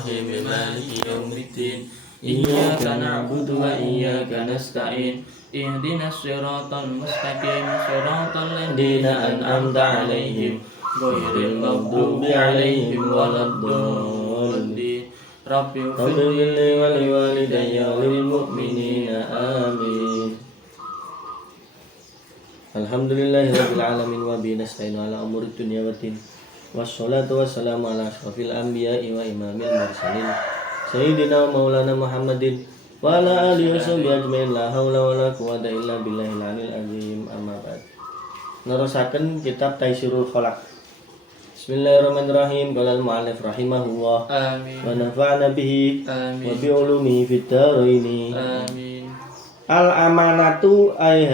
الرحيم مالك يوم الدين إياك نعبد وإياك نستعين اهدنا الصراط المستقيم صراط الذين أنعمت عليهم غير المغضوب عليهم ولا الضالين رب اغفر لي ولوالدي وللمؤمنين آمين. Alhamdulillahirabbil alamin wa bihi nasta'inu ala umuri dunya waddin. Wassalatu wassalamu ala asyrofil anbiya'i wa imamil mursalin sayyidina wa maulana Muhammadin wa ala alihi washabihi ajmain la haula wala quwwata illa billahil aliyil azim. Amma ba'd. Nerusaken kitab Taisirul Khalaq. Bismillahirrahmanirrahim. Qala al-mu'allif rahimahullah. Amin. Wa nafa'ana bihi amin. Wa bi ulumihi fid dharaini. Amin. Al amanatu ay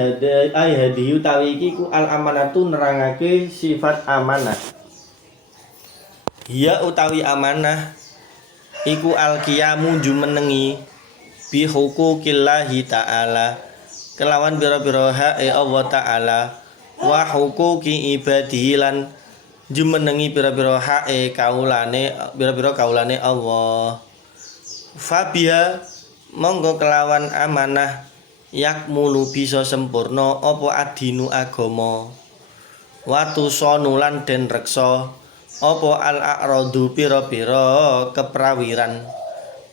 hadiyu tawi iki ku al amanatu nerangake sifat amanah. Ya utawi amanah iku al qiyamu jumenengi bi huquqillahi ta'ala kelawan pira-pira hae Allah taala wa huquqi ibadihi lan jumenengi pira-pira hae kaulane pira-pira kaulane Allah. Fabiha monggo kelawan amanah yakmulu bisa sempurna apa adinu agama watu sonulan den reksa apa al-a'radu pira-pira keprawiran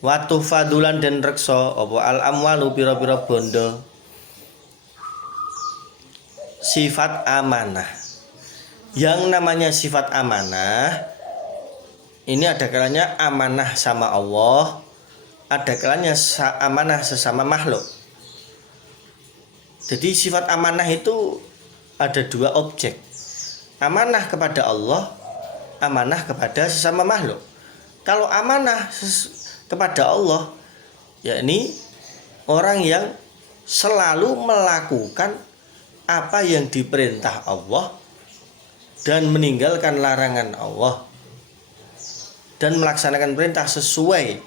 watu fadulan den reksa apa al-amwalu pira-pira bondo. Sifat amanah, yang namanya sifat amanah ini ada kalanya amanah sama Allah, ada kalanya amanah sesama makhluk. Jadi sifat amanah itu ada dua objek. Amanah kepada Allah, amanah kepada sesama makhluk. Kalau amanah kepada Allah, yakni orang yang selalu melakukan apa yang diperintah Allah dan meninggalkan larangan Allah dan melaksanakan perintah sesuai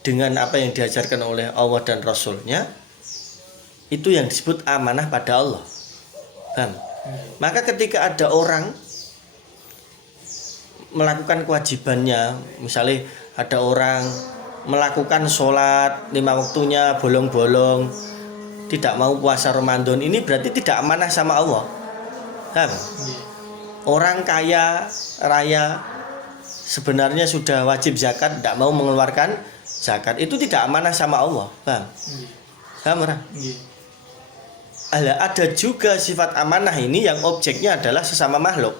dengan apa yang diajarkan oleh Allah dan Rasul-Nya. Itu yang disebut amanah pada Allah. Maka ketika ada orang melakukan kewajibannya, misalnya ada orang melakukan sholat 5 waktunya bolong-bolong, tidak mau puasa Ramadan, ini berarti tidak amanah sama Allah. Orang kaya raya sebenarnya sudah wajib zakat, tidak mau mengeluarkan zakat, itu tidak amanah sama Allah. Ada juga sifat amanah ini yang objeknya adalah sesama makhluk.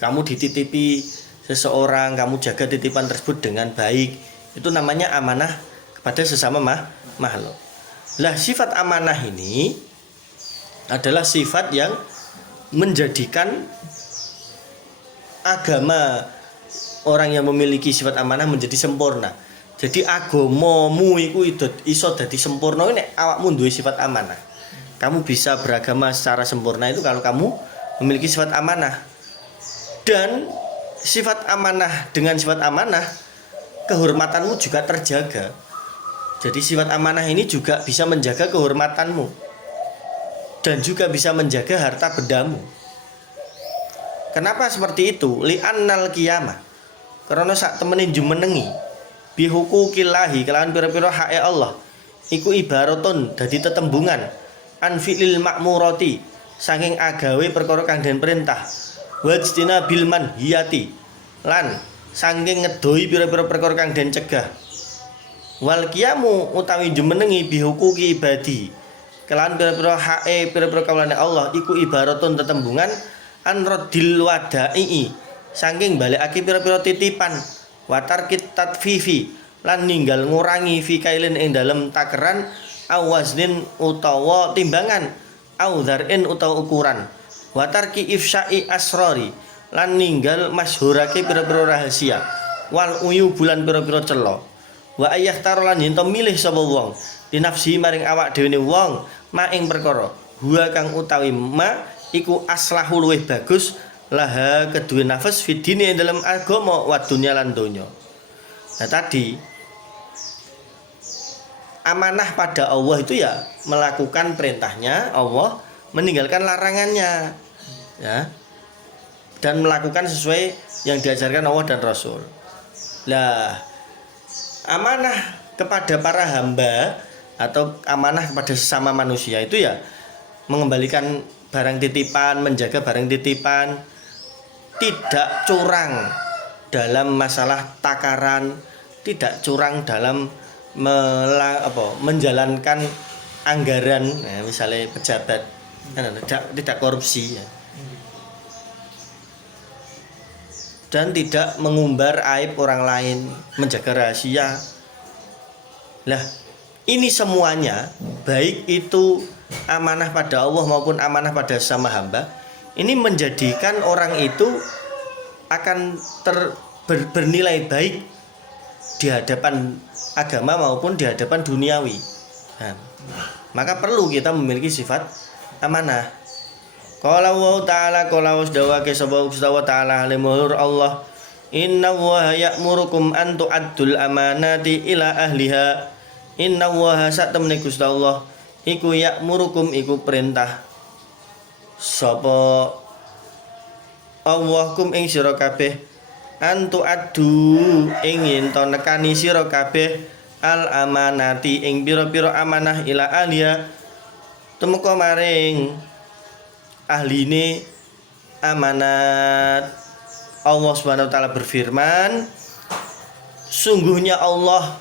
Kamu dititipi seseorang, kamu jaga titipan tersebut dengan baik, itu namanya amanah kepada sesama makhluk. Lah sifat amanah ini adalah sifat yang menjadikan agama orang yang memiliki sifat amanah menjadi sempurna. Jadi agamamu iku iso dadi sempurna nek awakmu duwe sifat amanah. Kamu bisa beragama secara sempurna itu kalau kamu memiliki sifat amanah. Dan sifat amanah dengan sifat amanah kehormatanmu juga terjaga. Jadi sifat amanah ini juga bisa menjaga kehormatanmu dan juga bisa menjaga harta bendamu. Kenapa seperti itu? Li'annal qiyamah. Karena sak temenin jumenengi bi huquqillahi kelawan pira-pira hake Allah iku ibaratun dadi tetembungan an fi'lil ma'murati saking agawe perkara kang den perintah wajtina bil manhiyati lan saking ngedoi pira-pira perkara kang den cegah wal qiyamu utawi jumenengi bi huquqi ibadi kelawan pira-pira hake pira-pira kawulane Allah iku ibaratun tetembungan an radil wadai saking balekake pira-pira titipan watar kitat fifi lan ninggal ngurangi fi kailin ing dalem takeran awaznin utawa timbangan au dzarin utawa ukuran watar ki ifsyai asrori lan ninggal masyhurake pira-pira rahasia wal uyu bulan pira-pira cela wa ayah tarolan yen to milih sapa wong dinafsi maring awak dhewe wong ma ing perkara huwa kang utawi ma iku aslahu luwih bagus laha kedua nafas fidini dalam agama wa dunya lan donya. Nah tadi amanah pada Allah itu ya melakukan perintahnya Allah, meninggalkan larangannya, ya, dan melakukan sesuai yang diajarkan Allah dan Rasul. Lah, amanah kepada para hamba atau amanah kepada sesama manusia itu ya mengembalikan barang titipan, menjaga barang titipan, tidak curang dalam masalah takaran, tidak curang dalam menjalankan anggaran, misalnya pejabat, tidak korupsi ya. Dan tidak mengumbar aib orang lain, menjaga rahasia. Lah, ini semuanya baik itu amanah pada Allah maupun amanah pada sesama hamba, ini menjadikan orang itu akan bernilai baik di hadapan agama maupun di hadapan duniawi. Nah, maka perlu kita memiliki sifat amanah. Qala wa ta'ala qala wasdawake sabawa ta'ala lemur Allah, inna wa ya'murukum an tu'addul amanati ila ahliha. Inna wa satamne Gusti Allah iku ya'murukum iku perintah sapa Allah kum ing sira kabeh an tu'addu ingin to nekani sira kabeh al amanati ing pira-pira amanah ila ahliha temeka maring ahline amanat. Allah Subhanahu wa taala berfirman, sungguhnya Allah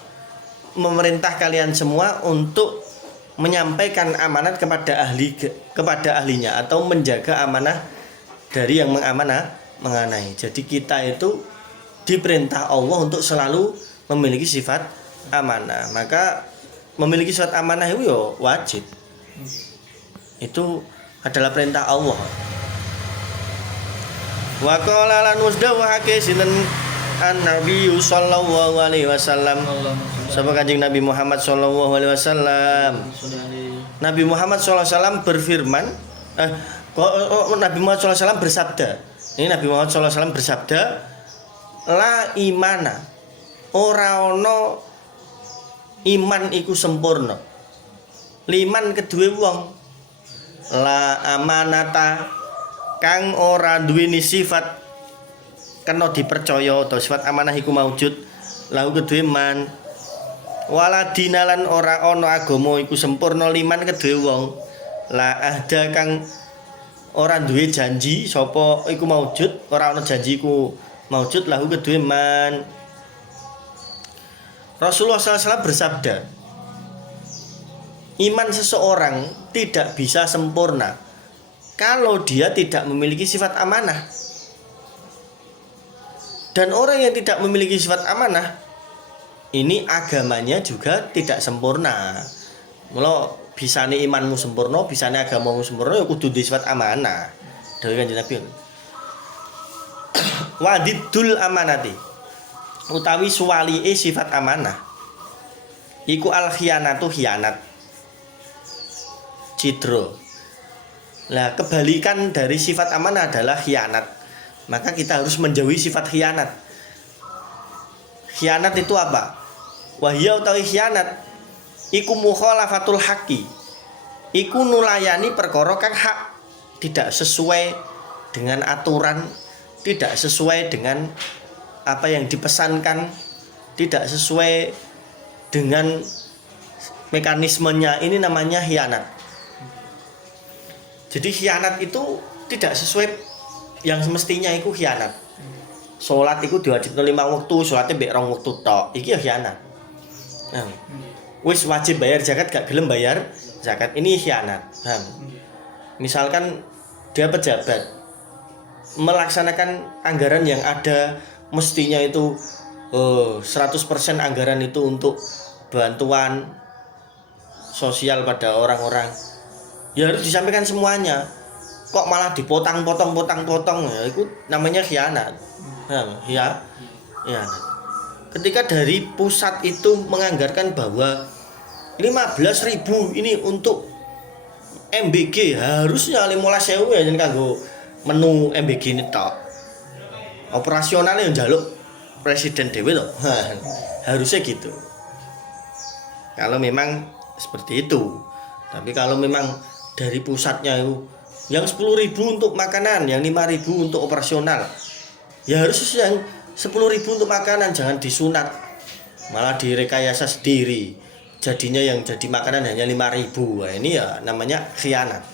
memerintah kalian semua untuk menyampaikan amanat kepada ahlinya atau menjaga amanah dari yang menganai. Jadi kita itu diperintah Allah untuk selalu memiliki sifat amanah. Maka memiliki sifat amanah itu ya wajib. Itu adalah perintah Allah. Wa qala lan wasdawahake sinten an-nabi sallallahu alaihi wasallam. Sapa Kanjeng Nabi Muhammad sallallahu alaihi wasallam. Nabi Muhammad sallallahu alaihi wasallam berfirman, Nabi Muhammad sallallahu alaihi wasallam bersabda. Ini Nabi Muhammad sallallahu alaihi wasallam bersabda, la imana, ora ono iman iku sempurna. Liman kedue wong. La amanata kang ora duweni sifat kena dipercaya atau sifat amanah iku maujud lahu kedue man. Wala dinalan ora ana agama iku sempurna liman kedue wong. La ahda kang ora duwe janji sapa iku maujud, ora ana janji iku maujud lahu kedue man. Rasulullah SAW bersabda, iman seseorang tidak bisa sempurna kalau dia tidak memiliki sifat amanah. Dan orang yang tidak memiliki sifat amanah, ini agamanya juga tidak sempurna. Mula bisane imanmu sempurna, bisane agamamu sempurna ya kudu duwe sifat amanah. Dawuh Kanjeng Nabi. Wadidul amanati utawi suwalike sifat amanah iku al khianatu khianat. Cidro. Nah, kebalikan dari sifat amanah adalah khianat. Maka kita harus menjauhi sifat khianat. Khianat itu apa? Wahya utawi khianat iku mukhalafatul haqqi. Iku nulayani perkara kang hak, tidak sesuai dengan aturan, tidak sesuai dengan apa yang dipesankan, tidak sesuai dengan mekanismenya. Ini namanya khianat. Jadi khianat itu tidak sesuai yang semestinya itu khianat. Salat itu diwajibkan 5 waktu, salatnya mbek 2 waktu tok. Iki ya khianat. Nah, wis wajib bayar zakat gak gelem bayar zakat, ini khianat. Nah, misalkan dia pejabat melaksanakan anggaran yang ada mestinya itu 100% anggaran itu untuk bantuan sosial pada orang-orang. Ya harus disampaikan semuanya. Kok malah dipotong-potong ya itu namanya khianat. Nah, ya. Ketika dari pusat itu menganggarkan bahwa 15.000 ini untuk MBG, harusnya 15.000 ya jen kanggo menu MBG ini tok. Operasionalnya yang njaluk presiden dhewe to. Harusnya gitu. Kalau memang seperti itu. Tapi kalau memang dari pusatnya itu yang 10.000 untuk makanan, yang 5.000 untuk operasional, ya harus yang 10.000 untuk makanan, jangan disunat, malah direkayasa sendiri, jadinya yang jadi makanan hanya 5.000. Wah, ini ya namanya khianat,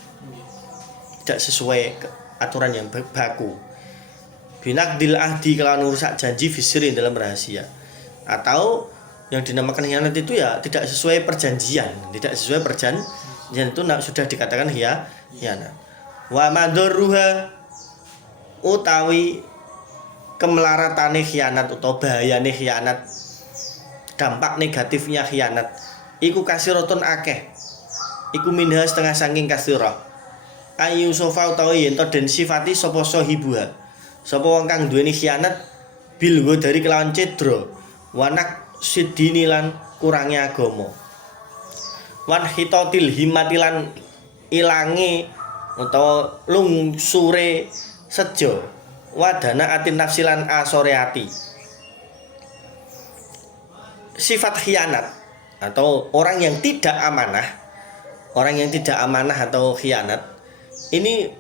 tidak sesuai aturan yang baku. Binakdil ahdi, kalau merusak janji, fisirin, dalam rahasia. Atau yang dinamakan khianat itu ya tidak sesuai perjanjian, itu sudah dikatakan khianat. Wa madorruha, utawi kemelaratane khianat atau bahayane khianat, dampak negatifnya khianat iku kasiratun akeh, iku minha setengah saking kasirah, ayu sofa utawi yen to den sifati sapa sahibuha, sapa wong kang duweni khianat, bil dari kelawan cedra, wanak sidini lan kurangnya agama, wan hitatil himatilan ilange utawa lungsure sejo, wadana atin nafsilan asore ati. Sifat khianat atau orang yang tidak amanah atau khianat ini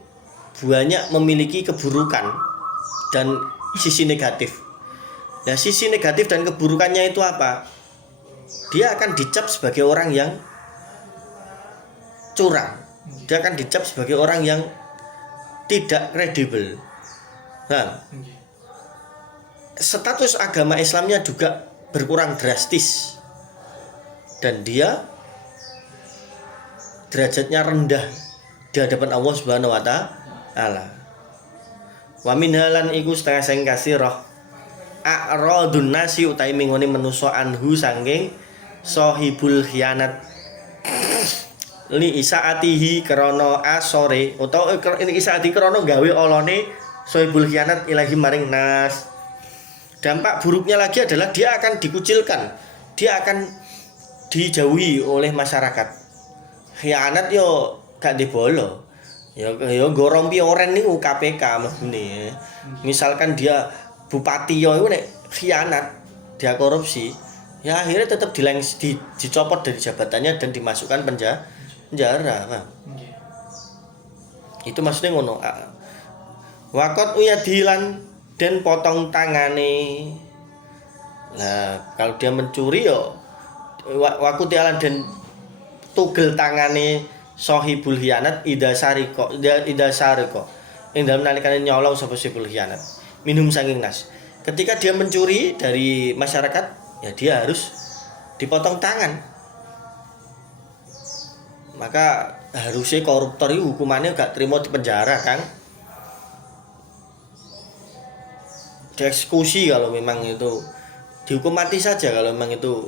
banyak memiliki keburukan dan sisi negatif. Nah, sisi negatif dan keburukannya itu apa? Dia akan dicap sebagai orang yang curang, dia akan dicap sebagai orang yang tidak kredibel. Nah, status agama Islamnya juga berkurang drastis, dan dia derajatnya rendah di hadapan Allah Subhanahu wa taala. Wa min halan iku setengah sing kasirah a'radun nasi, utawi mingone manusa anhu sangking sahibul khianat, li isaatihi krana asore utawa isaati krana gawe olone sahibul khianat ilahi maring nas. Dampak buruknya lagi adalah dia akan dikucilkan, dia akan dijauhi oleh masyarakat. Khianat yo gak dibolo, yo gorompi oren niku KPK mestine. Misalkan dia bupati yo nek khianat, dia korupsi, ya akhirnya tetap dicopot dari jabatannya dan dimasukkan penjara. Nah, itu maksudnya ngono. Wakot uyadilan dan potong tangane. Nah, kalau dia mencuri yo wakutialan dan tugel tangane sahibul khianat idasari kok ing dalem nalikane nyolong sapa sahibul khianat minum saking nas. Ketika dia mencuri dari masyarakat, ya dia harus dipotong tangan. Maka harusnya koruptor itu hukumannya gak terima di penjara, kan? Dieksekusi kalau memang itu, dihukum mati saja kalau memang itu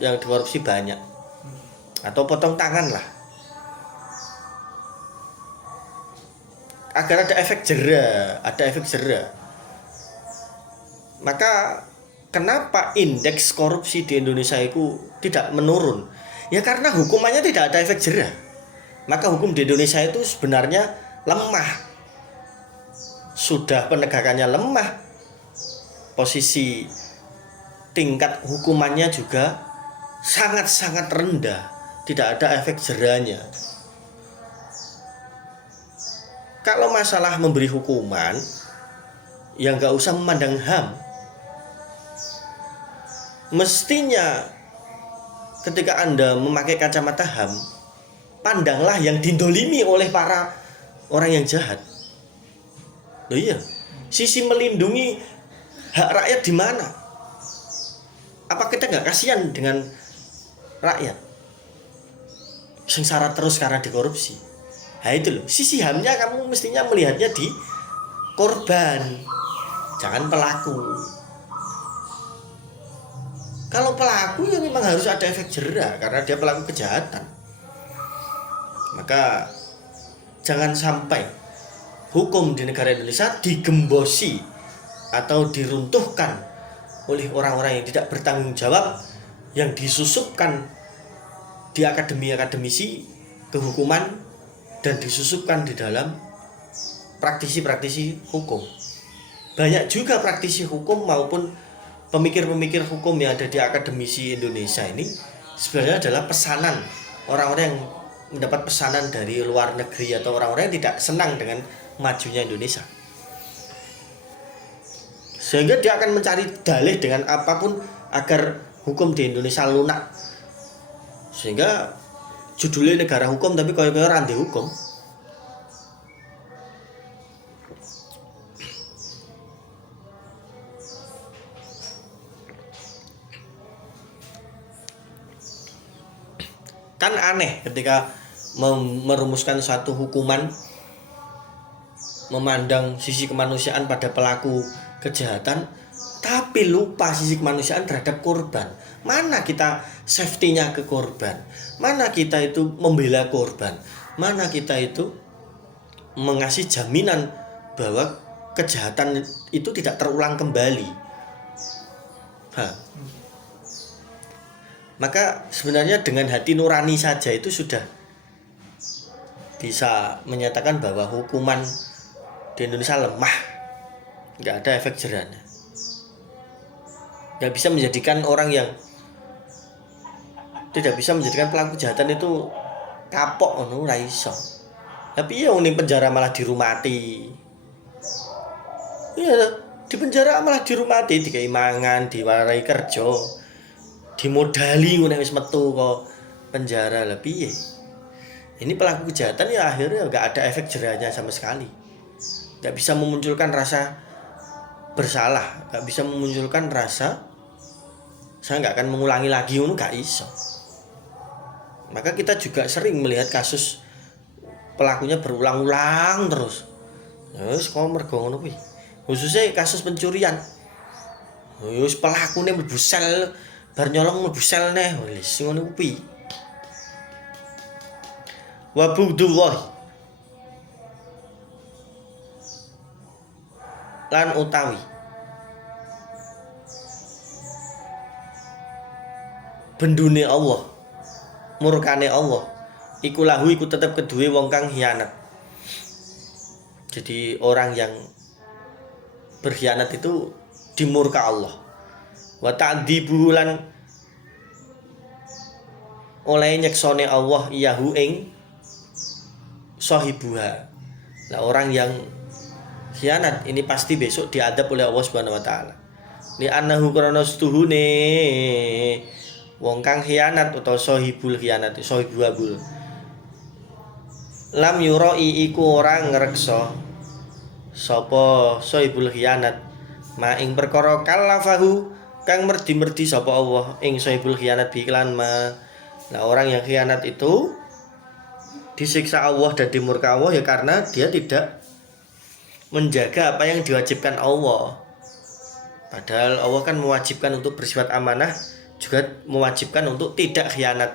yang dikorupsi banyak, atau potong tangan lah, agar ada efek jera. Maka kenapa indeks korupsi di Indonesia itu tidak menurun? Ya karena hukumannya tidak ada efek jera. Maka hukum di Indonesia itu sebenarnya lemah. Sudah penegakannya lemah, posisi tingkat hukumannya juga sangat-sangat rendah, tidak ada efek jeranya. Kalau masalah memberi hukuman, ya nggak usah memandang HAM. Mestinya ketika Anda memakai kacamata HAM, pandanglah yang didolimi oleh para orang yang jahat. Loh iya, sisi melindungi hak rakyat di mana? Apa kita nggak kasihan dengan rakyat sengsara terus karena dikorupsi? Nah itu loh, sisi HAM-nya kamu mestinya melihatnya di korban, jangan pelaku. Kalau pelaku ya memang harus ada efek jera karena dia pelaku kejahatan. Maka jangan sampai hukum di negara Indonesia digembosi atau diruntuhkan oleh orang-orang yang tidak bertanggung jawab, yang disusupkan di akademisi kehukuman dan disusupkan di dalam praktisi-praktisi hukum. Banyak juga praktisi hukum maupun pemikir-pemikir hukum yang ada di akademisi Indonesia ini sebenarnya adalah pesanan orang-orang yang mendapat pesanan dari luar negeri atau orang-orang yang tidak senang dengan majunya Indonesia. Sehingga dia akan mencari dalih dengan apapun agar hukum di Indonesia lunak. Sehingga judulnya negara hukum tapi kaya-kaya rantai hukum. Kan aneh ketika merumuskan satu hukuman, memandang sisi kemanusiaan pada pelaku kejahatan, tapi lupa sisi kemanusiaan terhadap korban. Mana kita safety-nya ke korban? Mana kita itu membela korban? Mana kita itu mengasih jaminan bahwa kejahatan itu tidak terulang kembali? Maka sebenarnya dengan hati nurani saja itu sudah bisa menyatakan bahwa hukuman di Indonesia lemah, nggak ada efek jerahnya, nggak bisa menjadikan orang yang tidak bisa menjadikan pelaku kejahatan itu kapok, ora iso. Tapi ya ning penjara malah dirumati, iya di penjara malah dirumati, dikai mangan, diwarai kerja, dimodali ngono wis metu kok penjara. Lah piye? Ini pelaku kejahatan ya akhirnya enggak ada efek jerahnya sama sekali. Enggak bisa memunculkan rasa bersalah, enggak bisa memunculkan rasa saya enggak akan mengulangi lagi, ngono enggak iso. Maka kita juga sering melihat kasus pelakunya berulang-ulang terus. Ya wis kok mergo ngono kuwi. Khususnya kasus pencurian. Ya wis pelakune mlebu sel, bar nyolong mlebu sel neh, wis ngono kuwi. Wa budullah lan utawi bendune Allah, murkane Allah iku lahu iku tetep keduwe wong kang khianat. Jadi orang yang berkhianat itu dimurka Allah. Wa ta'dzibu lan oleh nyeksone Allah iyahu ing sahibuha. Nah, orang yang khianat ini pasti besok diadab oleh Allah Subhanahu wa taala. Li annahu krana stuhune wong kang khianat utawa sahibul khianat, sahibu abul. Lam yurai iku ora ngreksa sapa sahibul khianat ma ing perkara kalafahu kang merdi-merdi sapa Allah ing sahibul khianat biklan ma. Nah, orang yang khianat itu disiksa Allah dan dimurka Allah ya karena dia tidak menjaga apa yang diwajibkan Allah. Padahal Allah kan mewajibkan untuk bersifat amanah, juga mewajibkan untuk tidak khianat.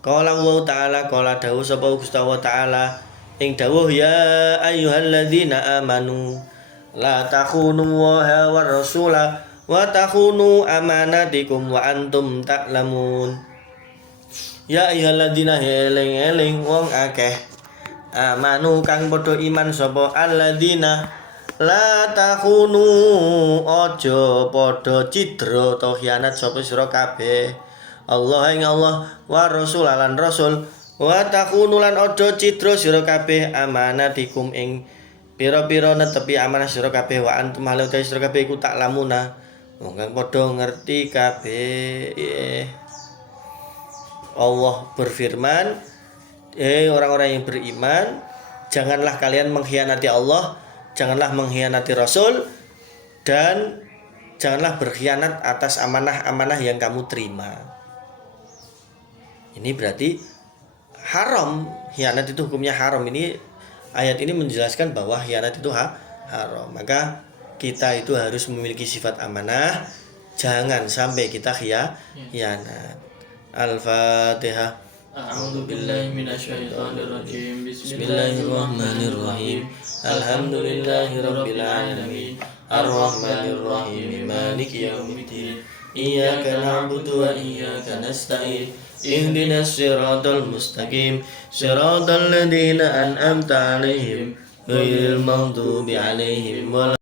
Qala Allah taala, qala dawuh sapa Gusti Allah taala ing dawuh ya ayyuhalladzina amanu la takhunu wa rasula wa takhunu amanatikum wa antum ta'lamun. Ya ayyuhalladzina eling-eling wong akeh amanu kang padha iman sapa alladzina la takhunu aja padha cidra ta khianat sapa sira kabeh Allah ing Allah wa rasul lan rasul wa takhunu lan aja cidra sira kabeh amanatikum ing pira-pira netepi amanah sira kabeh wa antum halu sira kabeh iku tak lamuna wong kang padha ngerti kabeh. Allah berfirman, orang-orang yang beriman, janganlah kalian mengkhianati Allah, janganlah mengkhianati Rasul, dan janganlah berkhianat atas amanah-amanah yang kamu terima. Ini berarti haram, khianat itu hukumnya haram. Ini ayat ini menjelaskan bahwa khianat itu haram. Maka kita itu harus memiliki sifat amanah, jangan sampai kita khianat. Al-Fatihah. A'udzu billahi minasyaitonir rajim. Bismillahirrahmanirrahim. Alhamdulillahirabbil alamin. Arrahmanir rahim. Maliki yaumiddin. Iyyaka na'budu wa iyyaka nasta'in. Ihdinas siratal mustaqim. Siratal ladzina an'amta 'alaihim ghairil maghdubi 'alaihim